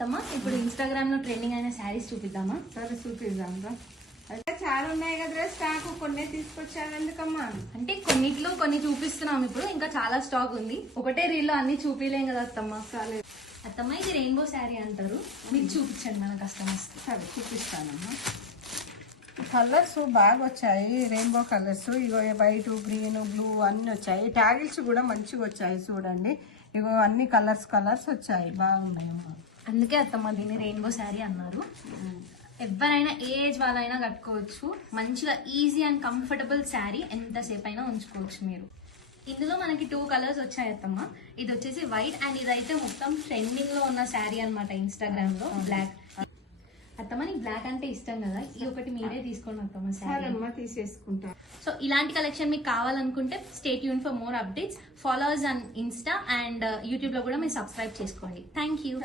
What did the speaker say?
అత్తమ్మ ఇప్పుడు ఇన్స్టాగ్రామ్ లో ట్రెండింగ్ అయిన శారీస్ చూపిద్దామా? సరే చూపిద్దాం రా. అయితే చాలా ఉన్నాయి కదరా స్టాక్, కొన్ని తీసుకొచ్చాను ఎందుకమ్మా? అంటే కొన్నిట్లో కొన్ని చూపిస్తున్నాం, ఇప్పుడు ఇంకా చాలా స్టాక్ ఉంది. ఒకటే రీల్లో అన్ని చూపిలేం కదా అత్తమ్మ. సరే అత్తమ్మ ఇది రెయిన్బో శారీ అంటారు, మీరు చూపించండి మన కస్టమర్స్. సరే చూపిస్తానమ్మా. కలర్స్ బాగా వచ్చాయి, రెయిన్బో కలర్స్. ఇగో వైట్, గ్రీన్, బ్లూ అన్నీ వచ్చాయి. ట్యాగిల్స్ కూడా మంచిగా వచ్చాయి చూడండి. ఇగో అన్ని కలర్స్ వచ్చాయి, బాగున్నాయమ్మా. అందుకే అత్తమ్మ దీన్ని రెయిన్బో శారీ అన్నారు. ఎవరైనా ఏజ్ వాళ్ళైనా కట్టుకోవచ్చు, మంచిగా ఈజీ అండ్ కంఫర్టబుల్ శారీ, ఎంతసేపు అయినా ఉంచుకోవచ్చు మీరు. ఇందులో మనకి 2 కలర్స్ వచ్చాయి అత్తమ్మ. ఇది వచ్చేసి వైట్ అండ్ ఇదైతే మొత్తం ట్రెండింగ్ లో ఉన్న శారీ అనమాట ఇన్స్టాగ్రామ్ లో. బ్లాక్ అత్తమ్మ, నీకు బ్లాక్ అంటే ఇష్టం కదా, ఈ ఒకటి మీరే తీసుకోండి అత్తమ్మ శారీ. తీసేసుకుంటా. సో ఇలాంటి కలెక్షన్ మీకు కావాలనుకుంటే stay tune for more updates. Followers on Insta and YouTube లో కూడా మీరు సబ్స్క్రైబ్ చేసుకోండి. Thank you.